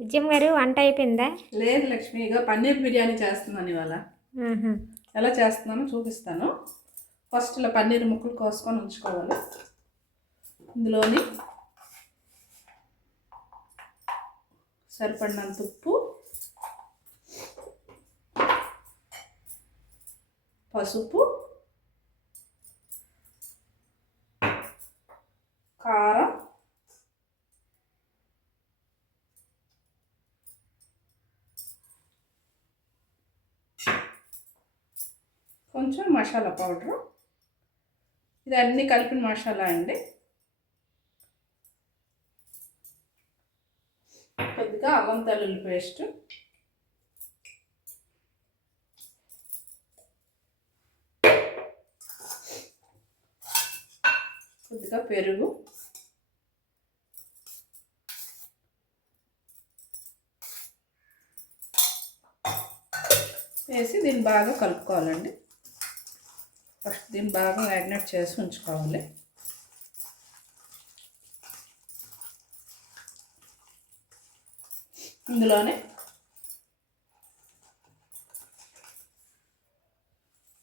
విజయం గారు వంట అయిపోయిందా? లేదు లక్ష్మి, ఇక పన్నీర్ బిర్యానీ చేస్తున్నాను ఇవాళ. ఎలా చేస్తున్నానో చూపిస్తాను. ఫస్ట్ ఇలా పన్నీర్ ముక్కలు కోసుకొని ఉంచుకోవాలి. ఇందులోని సరిపడినంత ఉప్పు, పసుపు, కారం, కొంచెం మసాలా పౌడరు. ఇది అన్నీ కలిపిన మసాలా అండి. కొద్దిగా అల్లం వెల్లుల్లి పేస్ట్, కొద్దిగా పెరుగు, వేసి దీన్ని బాగా కలుపుకోవాలండి. ఫస్ట్ దీన్ని బాగా మ్యారినేట్ చేసి ఉంచుకోవాలి. ఇందులోనే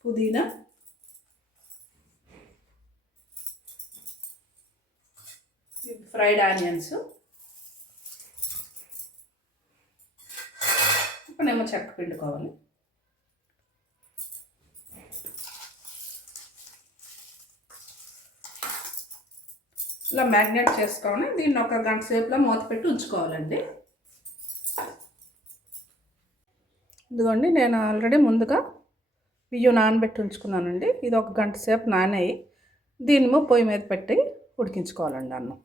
పుదీనా, ఫ్రైడ్ ఆనియన్స్, ఇప్పుడేమో చెక్క పిండుకోవాలి. ఇలా మ్యారినేట్ చేసుకొని దీన్ని ఒక గంట సేపులో మూత పెట్టి ఉంచుకోవాలండి. ఇదిగోండి, నేను ఆల్రెడీ ముందుగా బియ్యం నానబెట్టి ఉంచుకున్నానండి. ఇది ఒక గంట సేపు నానేయి దీన్ని పొయ్యి మీద పెట్టి ఉడికించుకోవాలండి అన్నం.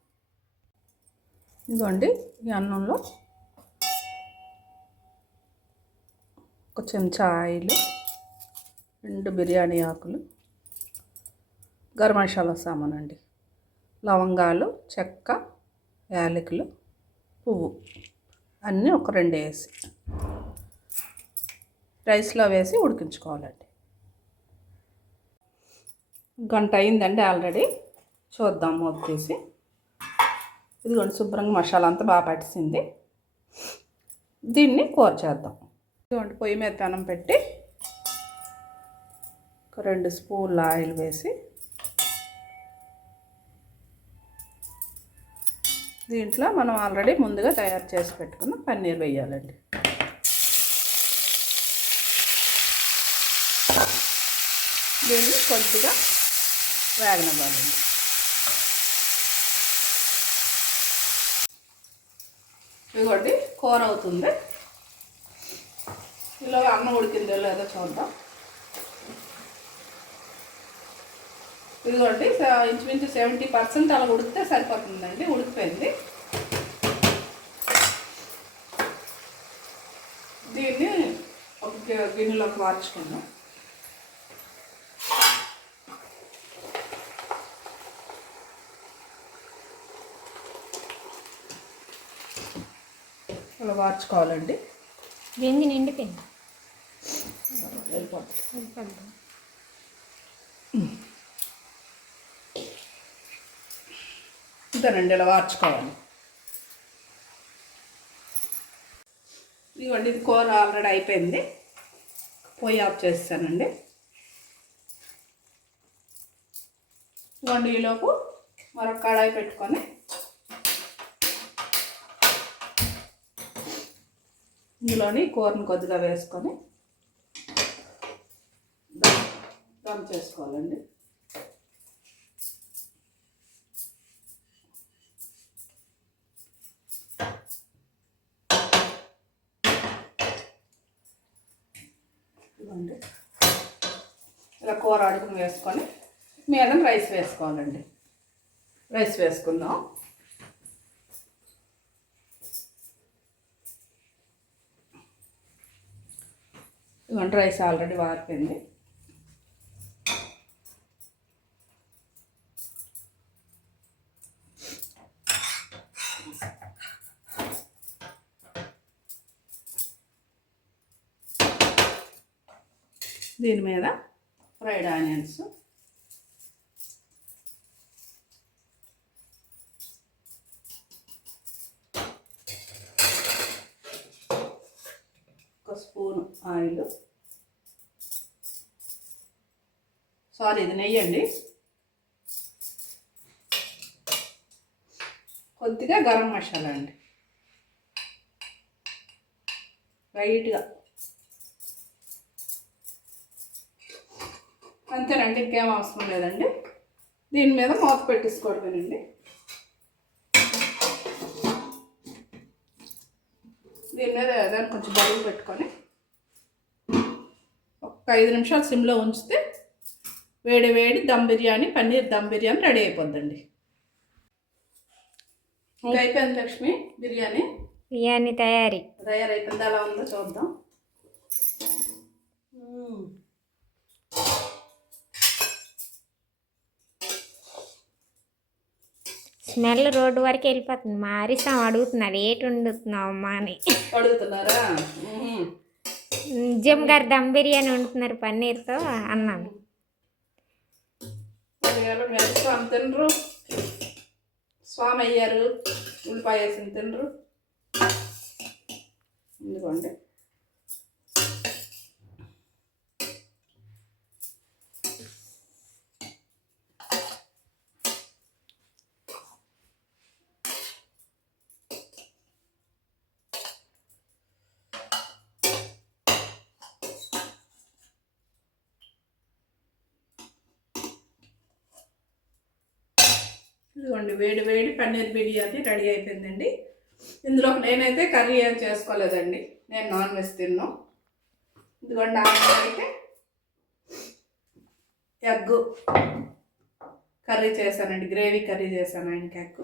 ఇదిగోండి, ఈ అన్నంలో ఒక చెంచా ఆయిల్, 2 బిర్యానీ ఆకులు, గరం మసాలా సామాన్ అండి, లవంగాలు, చెక్క, యాలకులు, పువ్వు అన్నీ ఒక 2 వేసి రైస్లో వేసి ఉడికించుకోవాలండి. గంట అయిందండి ఆల్రెడీ. చూద్దాం మూత తీసి. ఇదిగోండి, శుభ్రంగా మసాలా అంతా బాగా పట్టింది. దీన్ని కూర చేద్దాం. ఇదిగోండి, పొయ్యి మీద పెనం పెట్టి ఒక 2 స్పూన్ల ఆయిల్ వేసి దీంట్లో మనం ఆల్రెడీ ముందుగా తయారు చేసి పెట్టుకున్న పన్నీర్ వేయాలండి. దీన్ని కొద్దిగా వేగనివ్వాలండి. ఇదిగోండి, కూర అవుతుంది. ఇలా అన్నం ఉడికిందో లేదో చూద్దాం. ఇదిగోండి, ఇంచుమించు 70% అలా ఉడికితే సరిపోతుందండి. ఉడికిపోయింది. దీన్ని ఒక గిన్నెలోకి మార్చుకుందాం. అలా వార్చుకోవాలండి. గింజి నిండిపోయింది. ఇంతేనండి, ఇలా వార్చుకోవాలి. ఇదిగోండి, ఇది కూర ఆల్రెడీ అయిపోయింది. పొయ్యి ఆఫ్ చేస్తానండి. ఇదిగోండి, ఈలోపు మరొక కడాయి పెట్టుకొని ఇందులోని కూరను కొద్దిగా వేసుకొని దమ్ చేసుకోవాలండి. ఇలా కూర అడుగును వేసుకొని మీద రైస్ వేసుకోవాలండి. రైస్ వేసుకుందాం. ఇదిగోండి, రైస్ ఆల్రెడీ వారిపోయింది. దీని మీద ఫ్రైడ్ ఆనియన్స్, ఆయిల్, సారీ ఇది నెయ్యి అండి, కొద్దిగా గరం మసాలా అండి, లైట్గా, అంతేనండి, ఇంకేం అవసరం లేదండి. దీని మీద మూత పెట్టేసుకోవడమేనండి. దీని మీద ఏదైనా కొంచెం బరువు పెట్టుకొని ఒక 5 నిమిషాలు సిమ్లో ఉంచితే వేడి వేడి దమ్ బిర్యానీ, పన్నీర్ దమ్ బిర్యానీ రెడీ అయిపోద్దండి. ఇంకా అయిపోయింది లక్ష్మి బిర్యానీ. బిర్యానీ తయారైపోయింది. అలా ఉందో చూద్దాం. స్మెల్ రోడ్డు వరకు వెళ్ళిపోతుంది. మా హరిసం అడుగుతున్నాడు ఏటి వండుతున్నావు అమ్మా అని. అడుగుతున్నారా? నిజం గారు దమ్ బిర్యానీ వండుతున్నారు పన్నీర్తో అన్నాను. స్వామి తినరు, స్వామి అయ్యారు ఉల్లిపాయ వేసి తినరు. ఎందుకండి ఇదిగోండి వేడి వేడి పన్నీర్ బిర్యానీ రెడీ అయిపోయిందండి. ఇందులో నేనైతే కర్రీ ఏం చేసుకోలేదండి, నేను నాన్ వెజ్ తిన్నాను. ఇదిగోండి ఆయన అయితే ఎగ్ కర్రీ చేశానండి, గ్రేవీ కర్రీ చేశాను ఆయనకి ఎగ్.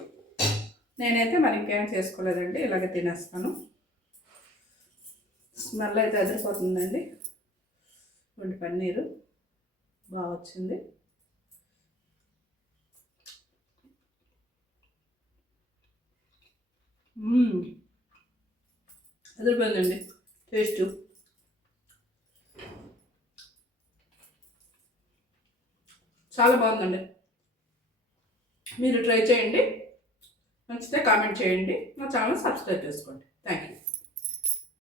నేనైతే మరి ఇంకేం చేసుకోలేదండి, ఇలాగే తినేస్తాను. స్మెల్ అయితే అదిరిపోతుందండి. ఇదిగోండి పన్నీరు బాగా వచ్చింది. అదిరిపోయిందండి టేస్ట్. చాలా బాగుందండి. మీరు ట్రై చేయండి, నచ్చితే కామెంట్ చేయండి, నా ఛానల్ సబ్స్క్రైబ్ చేసుకోండి. Thank you.